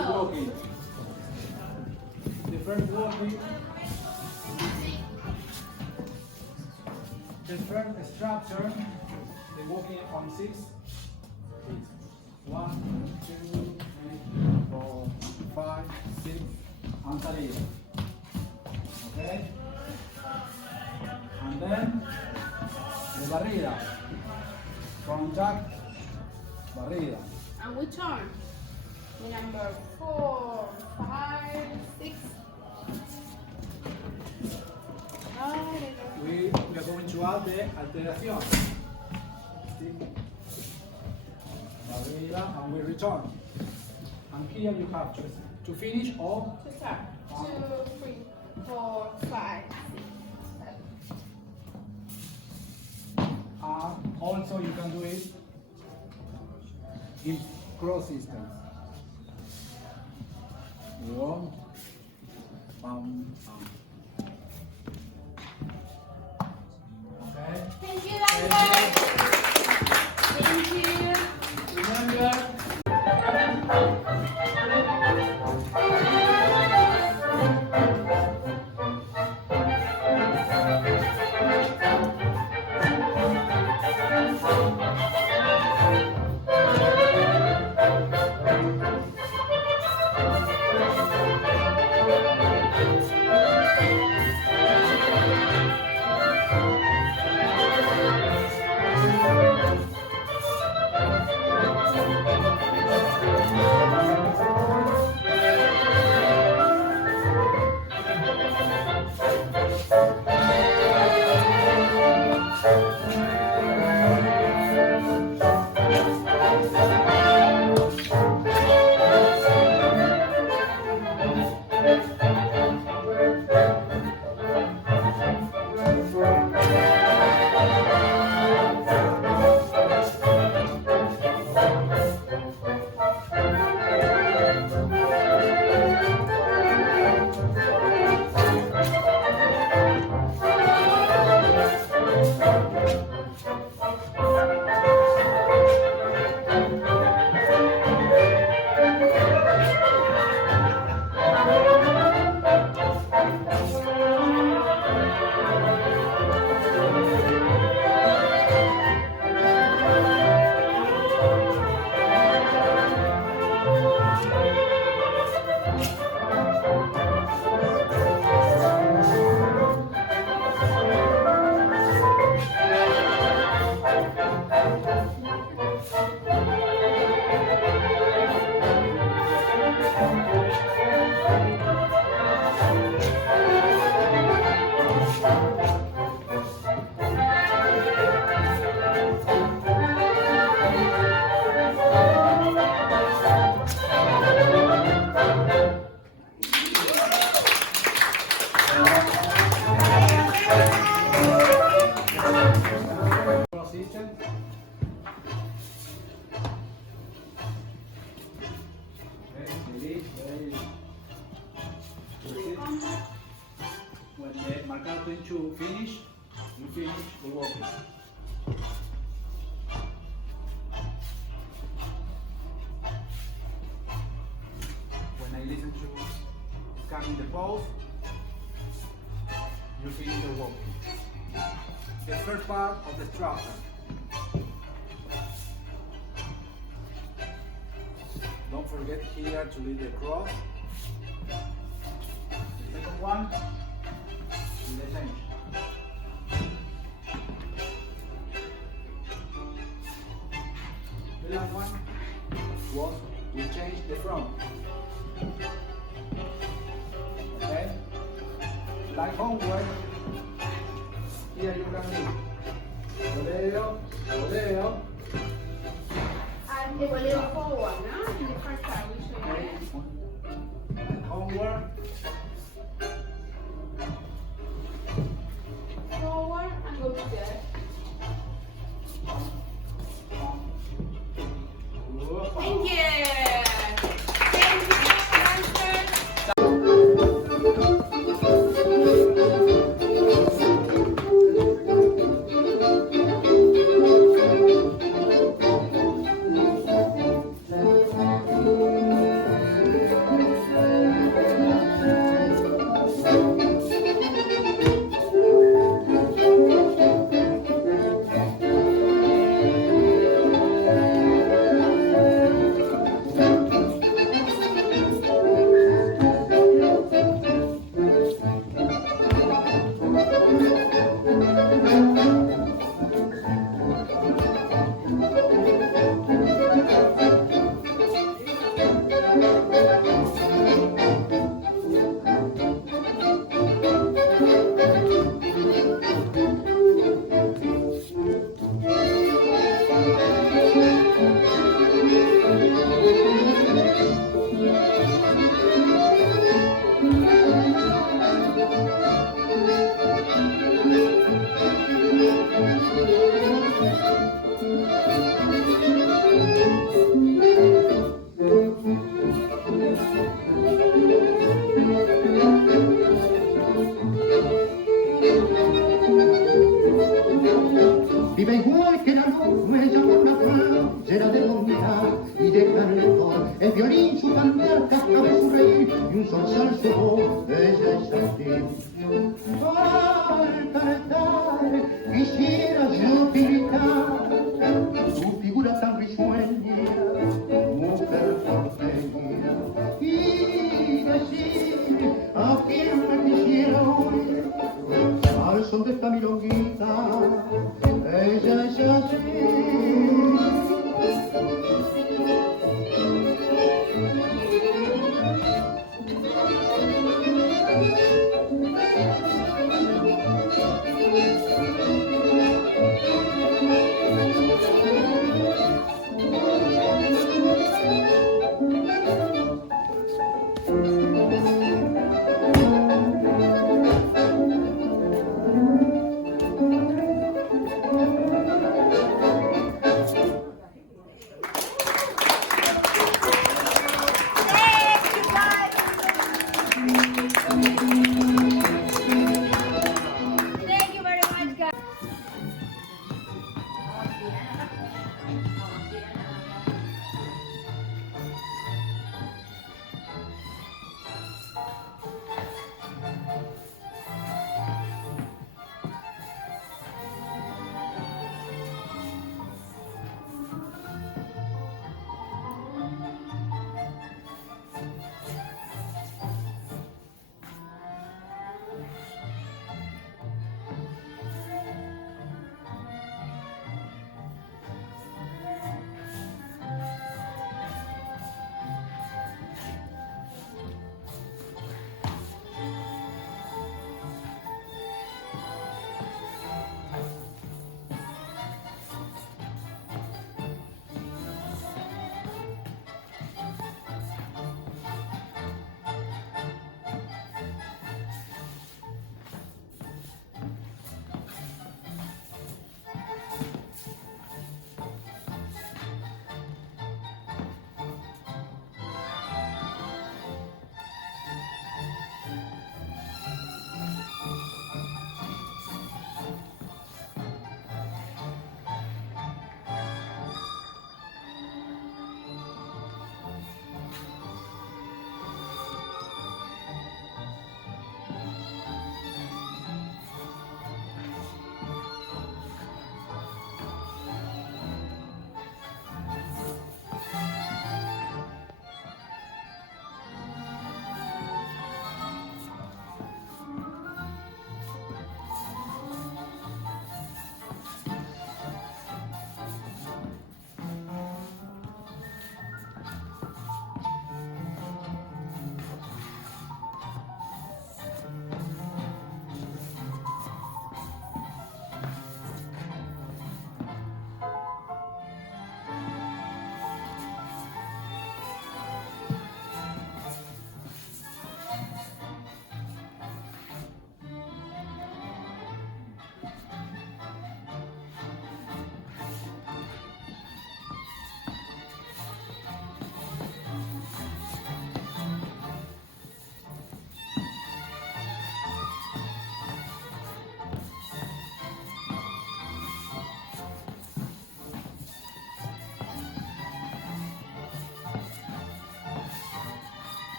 walking. The first walking. The first structure. The walking on 6. 1, 2, 3, 4, 5, 6, and salida. Okay? And then the barrida. From jack, barrida. And we turn. Number 4, 5, 6. We are going to add the alteración. Barrida, and we return. And here you have to finish all. To start. 2, 3, 4, 5, 6, 7. Also you can do it in cross system. 1, bam, bam. Okay? Thank you, Dante. Thank you. Remember. When the marker 22 finish, you finish the walking. When I listen to coming the pose, you finish the walking. The first part of the structure. Don't forget here to lead the cross. The second one, in the change. The last one was we change the front. Okay? Like homework, here you can do rodeo, rodeo. And the voleo forward, no? In the first time we show you. Homework. Forward and go to there. Thank you. Thank you, Master. Vive igual que la luz, me llama una flor llena de bondad y de cantor. El violín, su cantar, cascabel, su reír y un sol su voz, ella es así. Al cantar, quisiera yo pintar su figura tan risueña, mujer porteña, y decir a quien me quisiera oír al son de esta milonguita. Ella es así.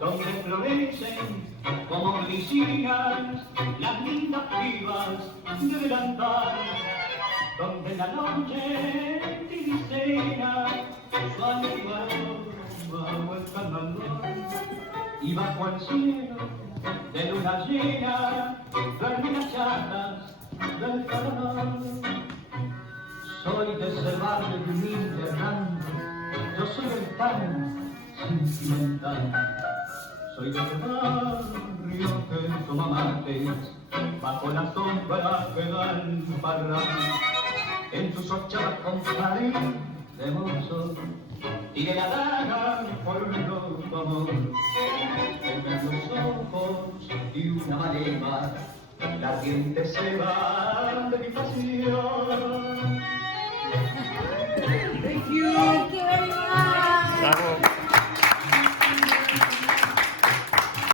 donde florecen como licinas las lindas pibas de delantal, donde la noche tirisena su antigua aroma vuelta al mandón, y bajo el cielo de luna llena duermen las chatas del carnaval. Soy de ese barrio de humilde Hernán, yo soy el tan sentimental. Soy de ese barrio que toma mates bajo la sombra que da el parral. En tus ochavas compadre de mozo tiré la daga por tu amor. Tengan los ojos y una maleva, la gente se va de mi pasión.